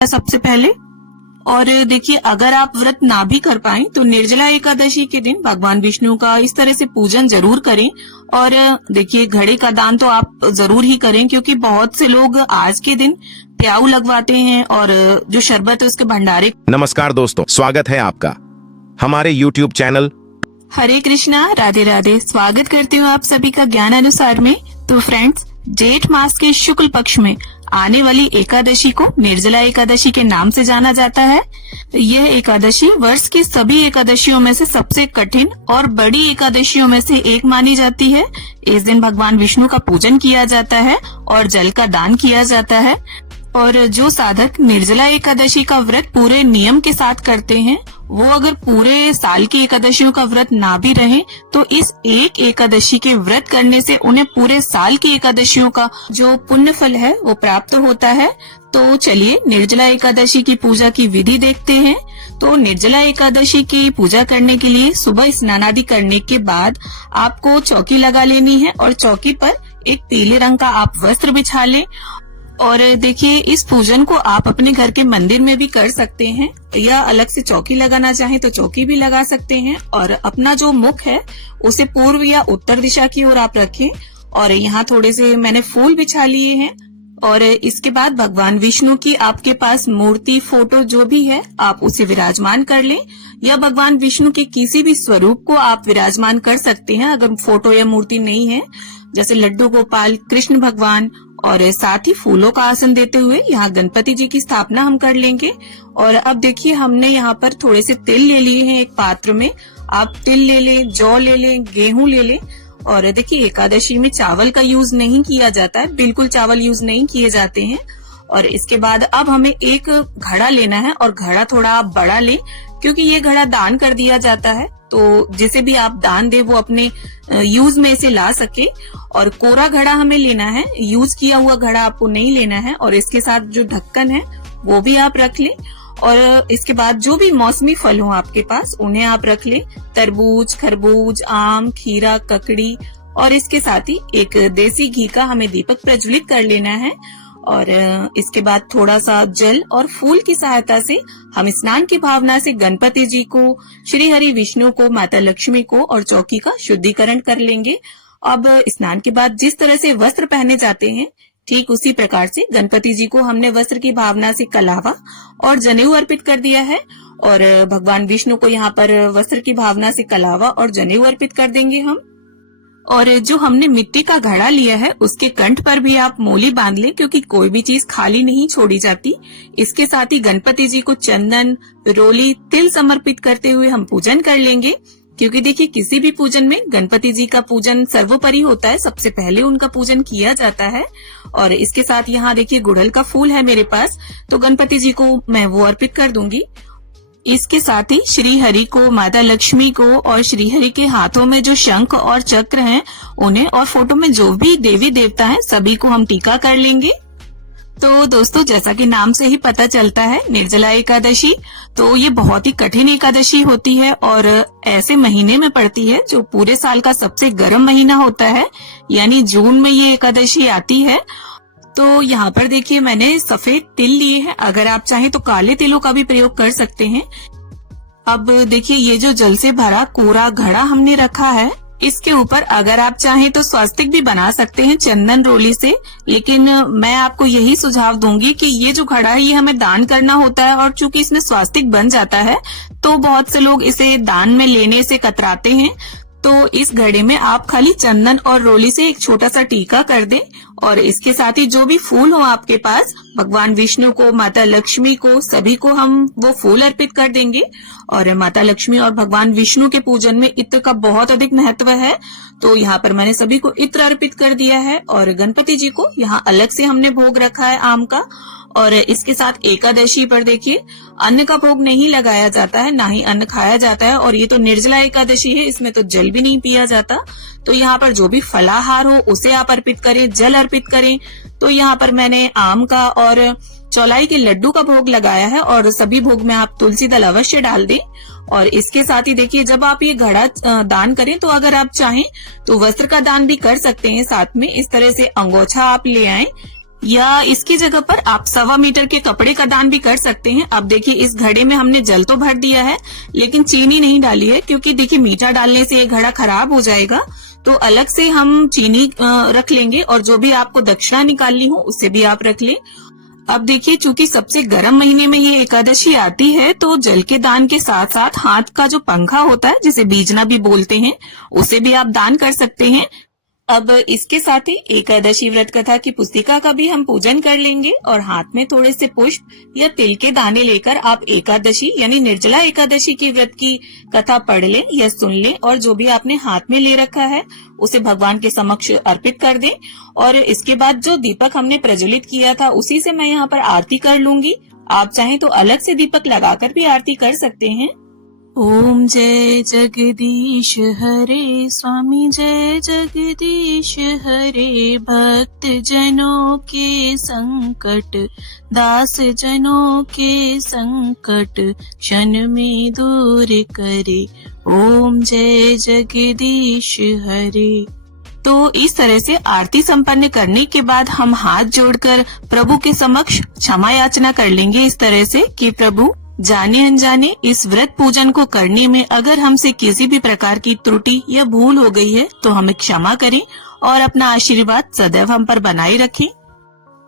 सबसे पहले। और देखिए, अगर आप व्रत ना भी कर पाए तो निर्जला एकादशी के दिन भगवान विष्णु का इस तरह से पूजन जरूर करें। और देखिए, घड़े का दान तो आप जरूर ही करें, क्योंकि बहुत से लोग आज के दिन प्याऊ लगवाते हैं और जो शरबत है उसके भंडारे। नमस्कार दोस्तों, स्वागत है आपका हमारे YouTube चैनल हरे कृष्णा, राधे राधे। स्वागत करती हूँ आप सभी का ज्ञान अनुसार में। तो फ्रेंड्स, जेठ मास के शुक्ल पक्ष में आने वाली एकादशी को निर्जला एकादशी के नाम से जाना जाता है। यह एकादशी वर्ष की सभी एकादशियों में से सबसे कठिन और बड़ी एकादशियों में से एक मानी जाती है। इस दिन भगवान विष्णु का पूजन किया जाता है और जल का दान किया जाता है। और जो साधक निर्जला एकादशी का व्रत पूरे नियम के साथ करते हैं, वो अगर पूरे साल की एकादशियों का व्रत ना भी रहे तो इस एक एकादशी के व्रत करने से उन्हें पूरे साल की एकादशियों का जो पुण्य फल है वो प्राप्त होता है। तो चलिए निर्जला एकादशी की पूजा की विधि देखते हैं। तो निर्जला एकादशी की पूजा करने के लिए सुबह स्नान आदि करने के बाद आपको चौकी लगा लेनी है और चौकी पर एक पीले रंग का आप वस्त्र बिछा लें। और देखिए, इस पूजन को आप अपने घर के मंदिर में भी कर सकते हैं, या अलग से चौकी लगाना चाहें तो चौकी भी लगा सकते हैं। और अपना जो मुख है उसे पूर्व या उत्तर दिशा की ओर आप रखें। और यहाँ थोड़े से मैंने फूल बिछा लिए हैं। और इसके बाद भगवान विष्णु की आपके पास मूर्ति, फोटो जो भी है आप उसे विराजमान कर लें, या भगवान विष्णु के किसी भी स्वरूप को आप विराजमान कर सकते हैं अगर फोटो या मूर्ति नहीं है, जैसे लड्डू गोपाल, कृष्ण भगवान। और साथ ही फूलों का आसन देते हुए यहाँ गणपति जी की स्थापना हम कर लेंगे। और अब देखिए, हमने यहाँ पर थोड़े से तिल ले लिए हैं एक पात्र में। आप तिल ले लें, जौ ले लें, गेहूं ले लें। और देखिए, एकादशी में चावल का यूज नहीं किया जाता है, बिल्कुल चावल यूज नहीं किए जाते हैं। और इसके बाद अब हमें एक घड़ा लेना है, और घड़ा थोड़ा बड़ा लें, क्योंकि ये घड़ा दान कर दिया जाता है। तो जिसे भी आप दान दे वो अपने यूज में इसे ला सके। और कोरा घड़ा हमें लेना है, यूज किया हुआ घड़ा आपको नहीं लेना है। और इसके साथ जो ढक्कन है वो भी आप रख लें। और इसके बाद जो भी मौसमी फल हो आपके पास उन्हें आप रख लें, तरबूज, खरबूज, आम, खीरा, ककड़ी। और इसके साथ ही एक देसी घी का हमें दीपक प्रज्वलित कर लेना है। और इसके बाद थोड़ा सा जल और फूल की सहायता से हम स्नान की भावना से गणपति जी को, श्री हरि विष्णु को, माता लक्ष्मी को और चौकी का शुद्धिकरण कर लेंगे। अब स्नान के बाद जिस तरह से वस्त्र पहने जाते हैं, ठीक उसी प्रकार से गणपति जी को हमने वस्त्र की भावना से कलावा और जनेऊ अर्पित कर दिया है। और भगवान विष्णु को यहाँ पर वस्त्र की भावना से कलावा और जनेऊ अर्पित कर देंगे हम। और जो हमने मिट्टी का घड़ा लिया है उसके कंठ पर भी आप मोली बांध लें, क्योंकि कोई भी चीज खाली नहीं छोड़ी जाती। इसके साथ ही गणपति जी को चंदन, रोली, तिल समर्पित करते हुए हम पूजन कर लेंगे। क्योंकि देखिए, किसी भी पूजन में गणपति जी का पूजन सर्वोपरि होता है, सबसे पहले उनका पूजन किया जाता है। और इसके साथ यहाँ देखिए, गुड़हल का फूल है मेरे पास, तो गणपति जी को मैं वो अर्पित कर दूंगी। इसके साथ ही श्री हरि को, माता लक्ष्मी को और श्री हरि के हाथों में जो शंख और चक्र हैं उन्हें, और फोटो में जो भी देवी देवता हैं सभी को हम टीका कर लेंगे। तो दोस्तों, जैसा कि नाम से ही पता चलता है, निर्जला एकादशी तो ये बहुत ही कठिन एकादशी होती है और ऐसे महीने में पड़ती है जो पूरे साल का सबसे गर्म महीना होता है, यानी जून में ये एकादशी आती है। तो यहाँ पर देखिए, मैंने सफेद तिल लिए हैं, अगर आप चाहें तो काले तिलों का भी प्रयोग कर सकते हैं। अब देखिए, ये जो जल से भरा कोरा घड़ा हमने रखा है, इसके ऊपर अगर आप चाहें तो स्वास्तिक भी बना सकते हैं चंदन रोली से, लेकिन मैं आपको यही सुझाव दूंगी कि ये जो घड़ा है ये हमें दान करना होता है, और चूंकि इसमें स्वास्तिक बन जाता है तो बहुत से लोग इसे दान में लेने से कतराते हैं। तो इस घड़े में आप खाली चंदन और रोली से एक छोटा सा टीका कर दें। और इसके साथ ही जो भी फूल हो आपके पास, भगवान विष्णु को, माता लक्ष्मी को, सभी को हम वो फूल अर्पित कर देंगे। और माता लक्ष्मी और भगवान विष्णु के पूजन में इत्र का बहुत अधिक महत्व है, तो यहाँ पर मैंने सभी को इत्र अर्पित कर दिया है। और गणपति जी को यहाँ अलग से हमने भोग रखा है आम का। और इसके साथ एकादशी पर देखिए, अन्न का भोग नहीं लगाया जाता है, ना ही अन्न खाया जाता है। और ये तो निर्जला एकादशी है, इसमें तो जल भी नहीं पिया जाता। तो यहाँ पर जो भी फलाहार हो उसे आप अर्पित करें, जल अर्पित करें। तो यहाँ पर मैंने आम का और चौलाई के लड्डू का भोग लगाया है, और सभी भोग में आप तुलसी दल अवश्य डाल दें। और इसके साथ ही देखिए, जब आप ये घड़ा दान करें तो अगर आप चाहें तो वस्त्र का दान भी कर सकते हैं साथ में। इस तरह से अंगोछा आप ले आएं, या इसकी जगह पर आप 1.25 मीटर के कपड़े का दान भी कर सकते हैं। अब देखिए इस घड़े में हमने जल तो भर दिया है लेकिन चीनी नहीं डाली है, क्योंकि देखिए मीठा डालने से ये घड़ा खराब हो जाएगा। तो अलग से हम चीनी रख लेंगे और जो भी आपको दक्षिणा निकालनी हो उससे भी आप रख लें। अब देखिए चूंकि सबसे गर्म महीने में ये एकादशी आती है, तो जल के दान के साथ साथ हाथ का जो पंखा होता है, जिसे बीजना भी बोलते हैं, उसे भी आप दान कर सकते हैं। अब इसके साथ ही एकादशी व्रत कथा की पुस्तिका का भी हम पूजन कर लेंगे और हाथ में थोड़े से पुष्प या तिल के दाने लेकर आप एकादशी यानी निर्जला एकादशी की व्रत की कथा पढ़ लें या सुन लें और जो भी आपने हाथ में ले रखा है उसे भगवान के समक्ष अर्पित कर दें। और इसके बाद जो दीपक हमने प्रज्वलित किया था उसी से मैं यहाँ पर आरती कर लूंगी। आप चाहें तो अलग से दीपक लगाकर भी आरती कर सकते हैं। ओम जय जगदीश हरे स्वामी जय जगदीश हरे, भक्त जनों के संकट दास जनों के संकट क्षण में दूर करे। ओम जय जगदीश हरे। तो इस तरह से आरती संपन्न करने के बाद हम हाथ जोड़कर प्रभु के समक्ष क्षमा याचना कर लेंगे इस तरह से कि प्रभु जाने अनजाने इस व्रत पूजन को करने में अगर हमसे किसी भी प्रकार की त्रुटि या भूल हो गई है तो हमें क्षमा करें और अपना आशीर्वाद सदैव हम पर बनाए रखें।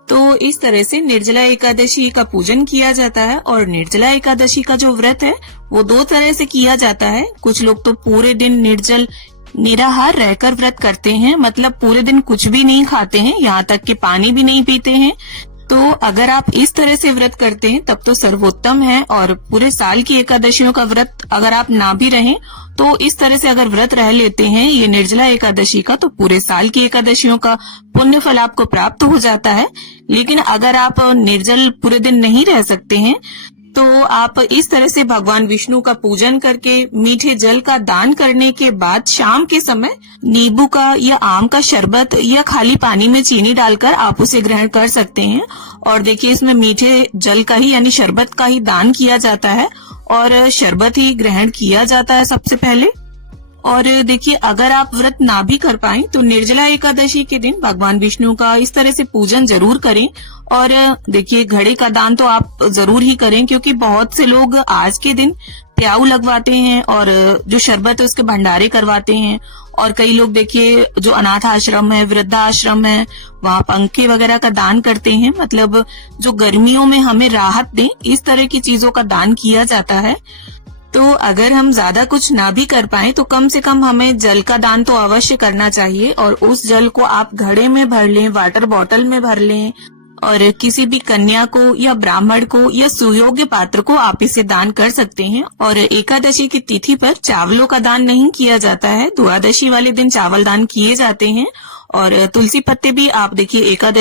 तो इस तरह से निर्जला एकादशी का पूजन किया जाता है। और निर्जला एकादशी का जो व्रत है वो 2 तरह से किया जाता है। कुछ लोग तो पूरे दिन निर्जल निराहार रहकर व्रत करते हैं, मतलब पूरे दिन कुछ भी नहीं खाते हैं, यहाँ तक कि पानी भी नहीं पीते हैं। तो अगर आप इस तरह से व्रत करते हैं तब तो सर्वोत्तम है। और पूरे साल की एकादशियों का व्रत अगर आप ना भी रहें तो इस तरह से अगर व्रत रह लेते हैं ये निर्जला एकादशी का, तो पूरे साल की एकादशियों का पुण्य फल आपको प्राप्त हो जाता है। लेकिन अगर आप निर्जल पूरे दिन नहीं रह सकते हैं तो आप इस तरह से भगवान विष्णु का पूजन करके मीठे जल का दान करने के बाद शाम के समय नींबू का या आम का शरबत या खाली पानी में चीनी डालकर आप उसे ग्रहण कर सकते हैं। और देखिए इसमें मीठे जल का ही यानी शरबत का ही दान किया जाता है और शरबत ही ग्रहण किया जाता है सबसे पहले। और देखिए अगर आप व्रत ना भी कर पाएं तो निर्जला एकादशी के दिन भगवान विष्णु का इस तरह से पूजन जरूर करें। और देखिए घड़े का दान तो आप जरूर ही करें, क्योंकि बहुत से लोग आज के दिन प्याऊ लगवाते हैं और जो शरबत है उसके भंडारे करवाते हैं। और कई लोग देखिए जो अनाथ आश्रम है, वृद्धाश्रम है, वहाँ पंखे वगैरह का दान करते हैं, मतलब जो गर्मियों में हमें राहत दें, इस तरह की चीजों का दान किया जाता है। तो अगर हम ज्यादा कुछ ना भी कर पाए तो कम से कम हमें जल का दान तो अवश्य करना चाहिए। और उस जल को आप घड़े में भर लें, वाटर बॉटल में भर लें और किसी भी कन्या को या ब्राह्मण को या सुयोग्य पात्र को आप इसे दान कर सकते हैं। और एकादशी की तिथि पर चावलों का दान नहीं किया जाता है, द्वादशी वाले दिन चावल दान किए जाते हैं। और तुलसी पत्ते भी आप देखिए एकादशी